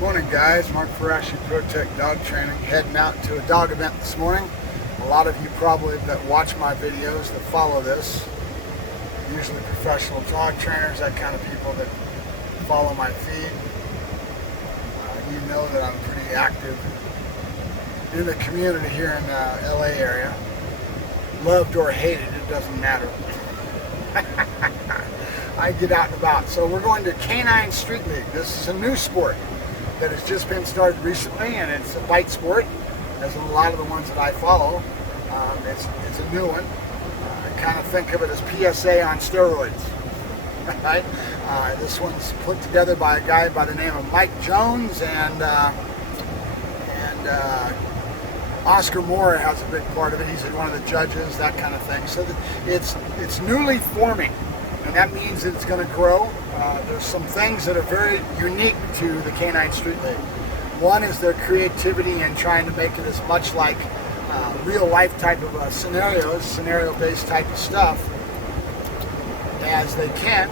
Morning guys, Mark Ferrasci, Protect Dog Training, heading out to a dog event this morning. A lot of you probably that watch my videos, that follow this, usually professional dog trainers, that kind of people that follow my feed. You know that I'm pretty active in the community here in the LA area. Loved or hated, it doesn't matter. I get out and about. So we're going to K9StreetLeague. This is a new sport that has just been started recently, and it's a bite sport, as a lot of the ones that I follow. It's a new one. I kind of think of it as PSA on steroids. Right? This one's put together by a guy by the name of Mike Jones, and Oscar Moore has a big part of it. He's one of the judges, that kind of thing. So it's newly forming, and that means that it's going to grow. There's some things that are very unique to the K9StreetLeague. One is their creativity in trying to make it as much like real life type of scenario-based type of stuff as they can.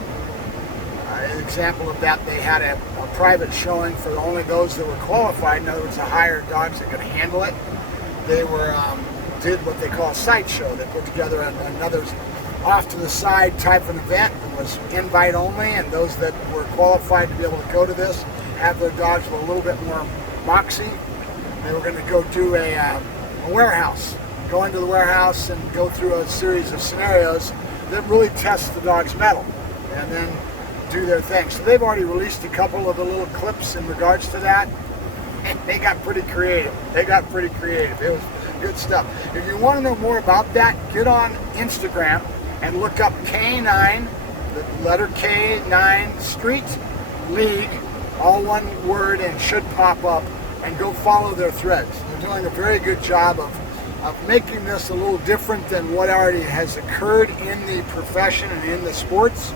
An example of that, they had a private showing for only those that were qualified. In other words, the higher dogs that could handle it. They did what they call a sideshow. They put together another off to the side type of an event that was invite only, and those that were qualified to be able to go to this have their dogs with a little bit more moxie. They were going to go do a warehouse, go into the warehouse and go through a series of scenarios that really test the dog's mettle, and then do their thing. So they've already released a couple of the little clips in regards to that, and they got pretty creative. It was good stuff. If you want to know more about that, get on Instagram and look up K9, the letter K9 Street League, all one word, and should pop up, and go follow their threads. They're doing a very good job of making this a little different than what already has occurred in the profession and in the sports.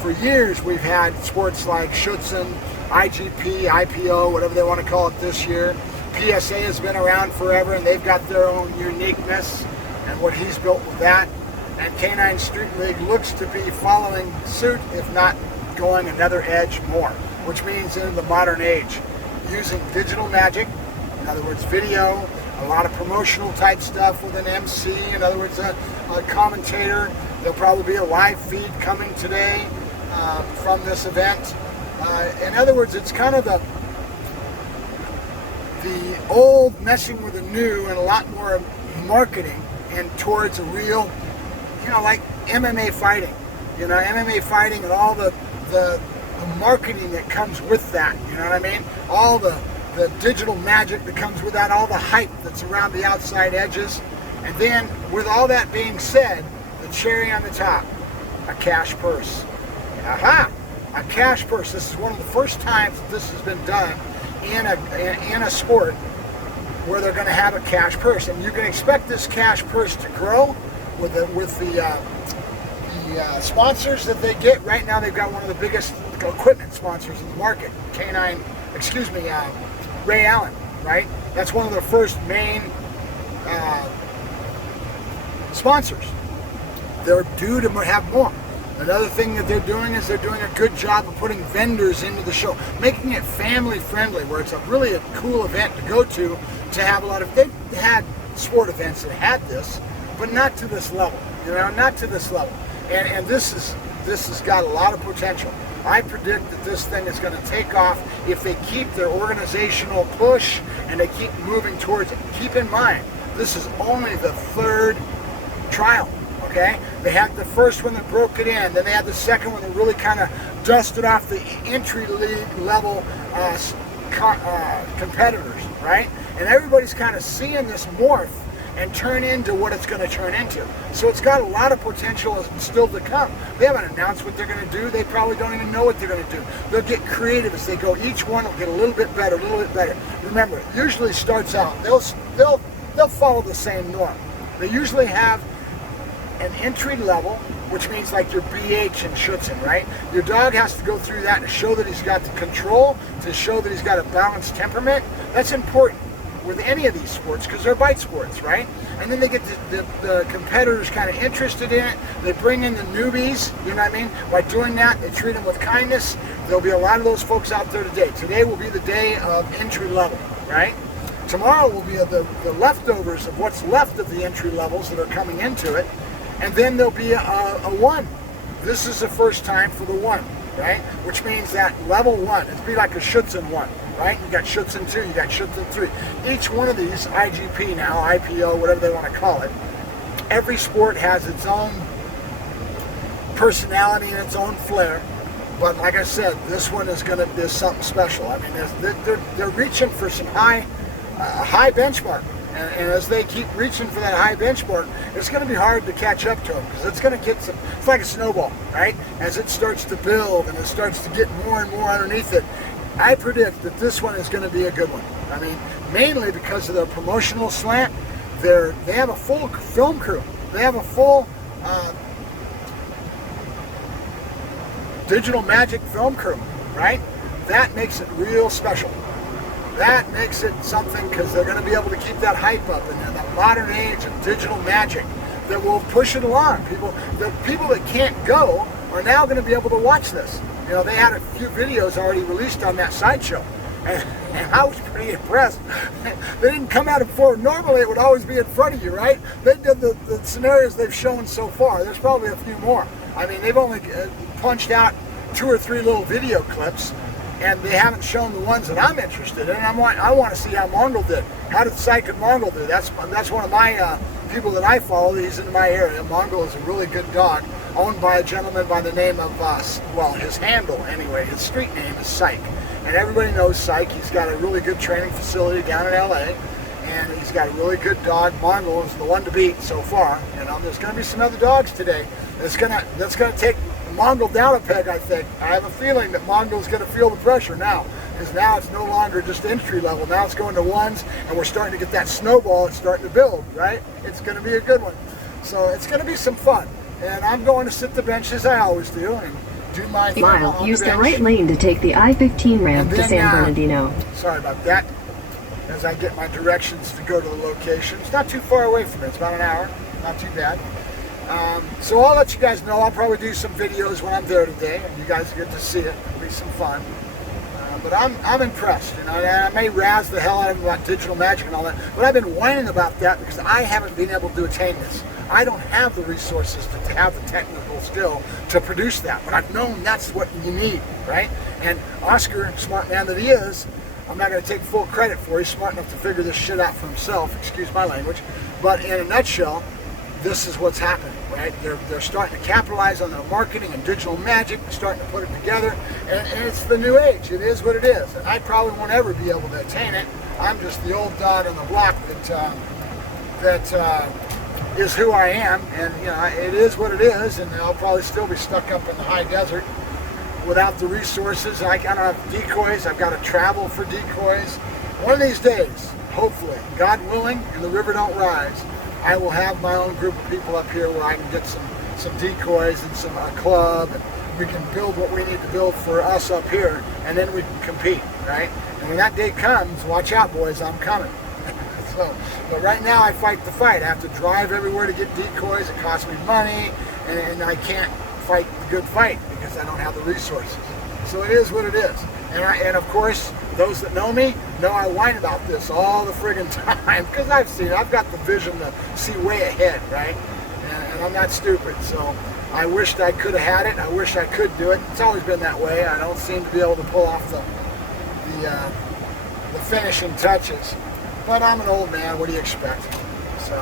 For years we've had sports like Schutzen, IGP, IPO, whatever they want to call it this year. PSA has been around forever, and they've got their own uniqueness and what he's built with that. And K9StreetLeague looks to be following suit, if not going another edge more, which means in the modern age, using digital magic, in other words video, a lot of promotional type stuff with an MC, in other words a commentator. There'll probably be a live feed coming today from this event. In other words, it's kind of the old messing with the new, and a lot more marketing and towards a real, like MMA fighting, MMA fighting and all the marketing that comes with that, you know what I mean? All the digital magic that comes with that, all the hype that's around the outside edges. And then with all that being said, the cherry on the top, a cash purse. Aha! A cash purse. This is one of the first times that this has been done in a sport where they're going to have a cash purse, and you can expect this cash purse to grow with the sponsors that they get. Right now, they've got one of the biggest equipment sponsors in the market, Ray Allen. Right? That's one of their first main sponsors. They're due to have more. Another thing that they're doing is they're doing a good job of putting vendors into the show, making it family friendly, where it's a cool event to go to have a lot of, they've had sport events that had this, but not to this level, not to this level. And this has got a lot of potential. I predict that this thing is going to take off if they keep their organizational push and they keep moving towards it. Keep in mind, this is only the third trial. Okay, they had the first one that broke it in, then they had the second one that really kind of dusted off the entry league level competitors, right? And everybody's kind of seeing this morph and turn into what it's going to turn into. So it's got a lot of potential still to come. They haven't announced what they're going to do. They probably don't even know what they're going to do. They'll get creative as they go. Each one will get a little bit better, a little bit better. Remember, it usually starts out, they'll follow the same norm. They usually have an entry level, which means like your BH and Schutzen, right? Your dog has to go through that to show that he's got the control, to show that he's got a balanced temperament. That's important with any of these sports because they're bite sports, right? And then they get the competitors kind of interested in it. They bring in the newbies, you know what I mean? By doing that, they treat them with kindness. there'll be a lot of those folks out there today. Today will be the day of entry level, right? Tomorrow will be the leftovers of what's left of the entry levels that are coming into it. And then there'll be a 1. This is the first time for the 1, right? Which means that level 1, it'd be like a Schutzen 1, right? You got Schutzen 2, you got Schutzen 3. Each one of these, IGP now, IPO, whatever they want to call it, every sport has its own personality and its own flair. But like I said, this one is something special. I mean, they're reaching for some high benchmark. And as they keep reaching for that high benchmark, it's going to be hard to catch up to them, because it's going to get it's like a snowball, right? As it starts to build and it starts to get more and more underneath it, I predict that this one is going to be a good one. I mean, mainly because of their promotional slant. They have a full film crew. They have a full digital magic film crew, right? That makes it real special. That makes it something, because they're going to be able to keep that hype up, and the modern age of digital magic that will push it along. The people that can't go are now going to be able to watch this. You know, they had a few videos already released on that sideshow, and I was pretty impressed. They didn't come out before. Normally it would always be in front of you, right? They did the scenarios they've shown so far. There's probably a few more. I mean, they've only punched out 2 or 3 little video clips, and they haven't shown the ones that I'm interested in. I want to see how Mongol did. How did Psych and Mongol do? That's one of my people that I follow. He's in my area. Mongol is a really good dog, owned by a gentleman by the name of, well, his handle anyway, his street name is Psych. And everybody knows Psych. He's got a really good training facility down in LA, and he's got a really good dog. Mongol is the one to beat so far. You know, there's going to be some other dogs today that's gonna take Mongol down a peg, I think. I have a feeling that Mongol's going to feel the pressure now, because now it's no longer just entry level. Now it's going to 1s, and we're starting to get that snowball. It's starting to build, right? It's going to be a good one. So it's going to be some fun. And I'm going to sit the bench as I always do and do my thing. Mile, use the right lane to take the I-15 ramp to San Bernardino. Sorry about that. As I get my directions to go to the location. It's not too far away from me. It's about an hour. Not too bad. So I'll let you guys know. I'll probably do some videos when I'm there today, and you guys get to see it. It'll be some fun. But I'm impressed. You know, I may razz the hell out of them about digital magic and all that, but I've been whining about that because I haven't been able to attain this. I don't have the resources to have the technical skill to produce that, but I've known that's what you need, right? And Oscar, smart man that he is, I'm not going to take full credit for. He's smart enough to figure this shit out for himself. Excuse my language. But in a nutshell, this is what's happening, right? They're starting to capitalize on their marketing and digital magic, starting to put it together, and it's the new age. It is what it is, and I probably won't ever be able to attain it. I'm just the old dog on the block that is who I am, and you know, it is what it is, and I'll probably still be stuck up in the high desert without the resources. I don't have decoys. I've got to travel for decoys. One of these days, hopefully, God willing, and the river don't rise, I will have my own group of people up here where I can get some decoys and some club, and we can build what we need to build for us up here, and then we can compete, right? And when that day comes, watch out, boys, I'm coming. But right now I fight the fight. I have to drive everywhere to get decoys. It costs me money, and I can't fight the good fight because I don't have the resources. So it is what it is. And of course, those that know me know I whine about this all the friggin' time because I've got the vision to see way ahead, right? And I'm not stupid, so I wished I could have had it. I wish I could do it. It's always been that way. I don't seem to be able to pull off the finishing touches. But I'm an old man. What do you expect? So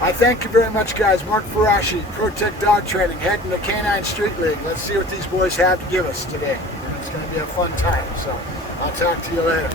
I thank you very much, guys. Mark Ferrasci, ProTech Dog Training, heading to K9 Street League. Let's see what these boys have to give us today. It's going to be a fun time. So I'll talk to you later.